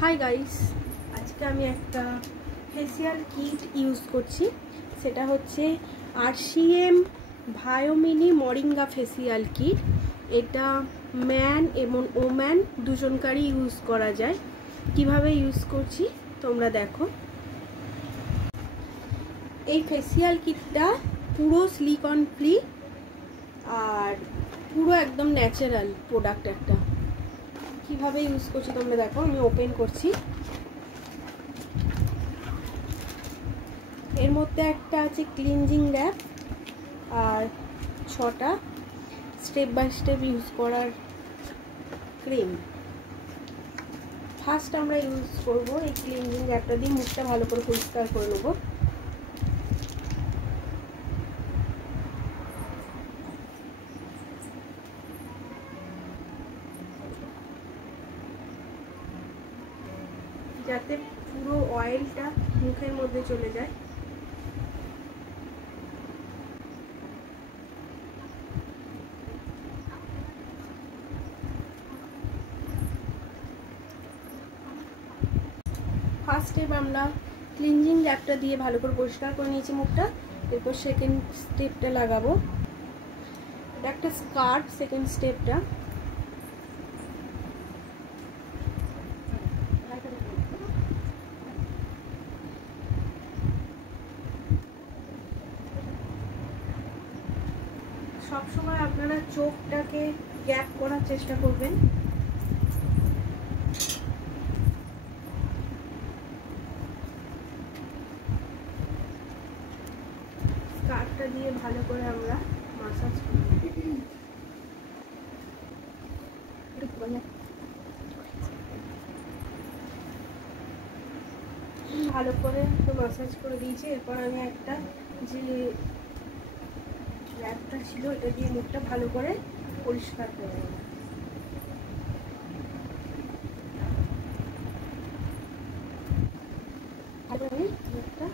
Hi guys, আজকে আমি একটা ফেসিয়াল কিট ইউজ করছি। সেটা হচ্ছে RCM ভায়োমিনি মরিঙ্গা ফেসিয়াল কিট। এটা ম্যান এবং ওম্যান দুজনকারই ইউজ করা যায়। কিভাবে ইউজ করছি তোমরা দেখো। এই ফেসিয়াল কিটটা পুরো সিলিকন ফ্রি আর পুরো একদম ন্যাচারাল প্রোডাক্ট একটা। কিভাবে ইউজ করছি তোমরা দেখো। আমি ওপেন করছি। এর মধ্যে একটা আছে ক্লিনজিং র্যাপ আর 6টা স্টেপ বাই স্টেপ ইউজ করার ক্রিম। ফার্স্ট আমরা ইউজ করব এই ক্লিনজিং র্যাপটা দিয়ে মুখটা ভালো করে পরিষ্কার করে নেব। যাতে পুরো অয়েলটা মুখের মধ্যে চলে যায়। ফার্স্ট স্টেপ আমরা ক্লিনজিং র্যাপটা দিয়ে ভালো করে পরিষ্কার করে নিয়েছি মুখটা। এরপর সেকেন্ড স্টেপটা লাগাবো। এটা একটা স্কার্ট। সেকেন্ড স্টেপটা সবসময় আপনারা চোখটাকে গ্যাপ করার চেষ্টা করবেন। স্কার্টটা দিয়ে ভালো করে আমরা মাসাজ করব। ভালো করে তো মাসাজ করে দিয়েছি। এরপর আমি একটা যে র্যাপটা ছিল এটা দিয়ে মুখটা ভালো করে পরিষ্কার করে নেব। আমি মুখটা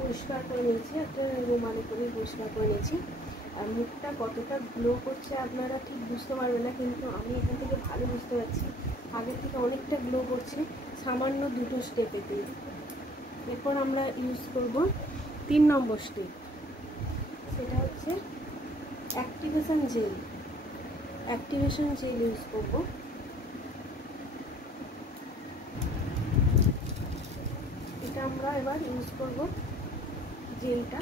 পরিষ্কার করে নিয়েছি, একটা রুমালে করে পরিষ্কার করে নিয়েছি। আর মুখটা কতটা গ্লো করছে আপনারা ঠিক বুঝতে পারবেন না, কিন্তু আমি এখান থেকে ভালো বুঝতে পারছি আগের থেকে অনেকটা গ্লো করছে সামান্য দুটো স্টেপেতে। এরপর আমরা ইউজ করব 3 নম্বর স্টেপ। সেটা হচ্ছে activation gel. Activation gel use করব। এটা আমরা এবার ইউজ করব জেলটা।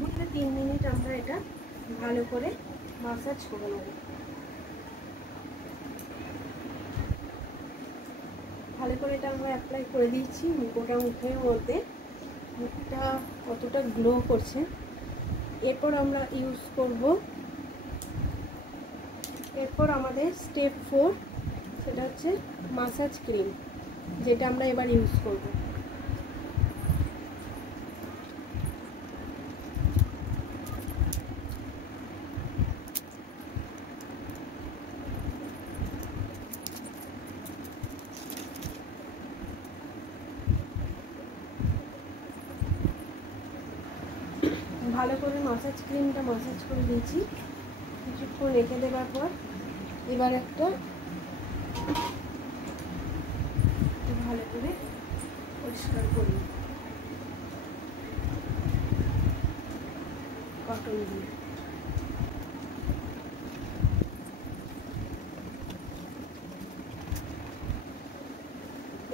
বুঝলে 3 মিনিট আমরা এটা ভালো করে মাসাজ করে নেব। ভালো করে এটা আমরা অ্যাপ্লাই করে দিচ্ছি গোটা মুখের মধ্যে। মুখটা কতটা গ্লো করছে। এরপর আমরা ইউজ করব, এরপর আমাদের স্টেপ 4 সেটা হচ্ছে মাসাজ ক্রিম, যেটা আমরা এবার ইউজ করব। ভালো করে মাসাজ ক্রিমটা মাসাজ করে দিয়েছি। কিছুক্ষণ রেখে দেওয়ার পর এবার একটা ভালো করে পরিষ্কার করি কটন দিয়ে।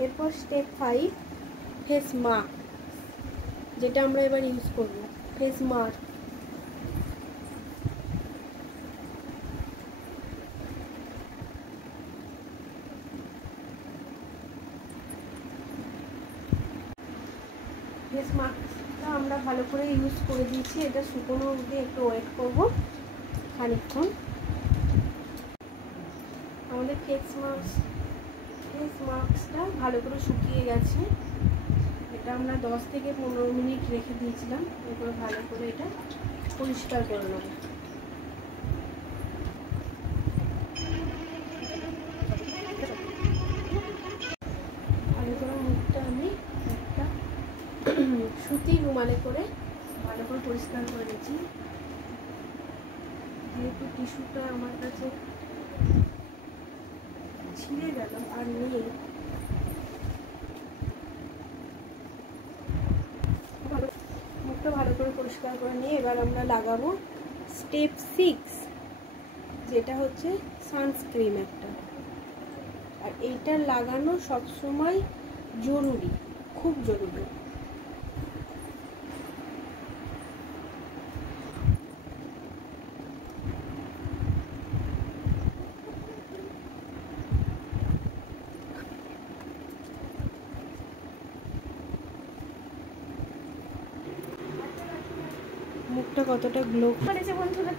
এরপর স্টেপ 5 ফেস মাস্ক, যেটা আমরা এবার ইউজ করব। ফেস মাস্ক ফেস মাস্কটা আমরা ভালো করে ইউজ করে দিয়েছি। এটা শুকনো অবধি একটু ওয়েট করব খানিকক্ষণ। আমাদের ফেস মাস্কটা ভালো করে শুকিয়ে গেছে। এটা আমরা 10 থেকে 15 মিনিট রেখে দিয়েছিলাম। এরপর ভালো করে এটা পরিষ্কার করে নেব। সুতি রুমালে করে ভালো করে পরিষ্কার করে নিচ্ছি। যেহেতু টিস্যুটা আমার কাছে ছিঁড়ে গেল আর নেই, মুখটা ভালো করে পরিষ্কার করে নিয়ে এবার আমরা লাগাবো স্টেপ 6, যেটা হচ্ছে সানস্ক্রিন একটা। আর এইটা লাগানো সবসময় জরুরি, খুব জরুরি। মুখটা কতটা গ্লো করেছে বন্ধুরা।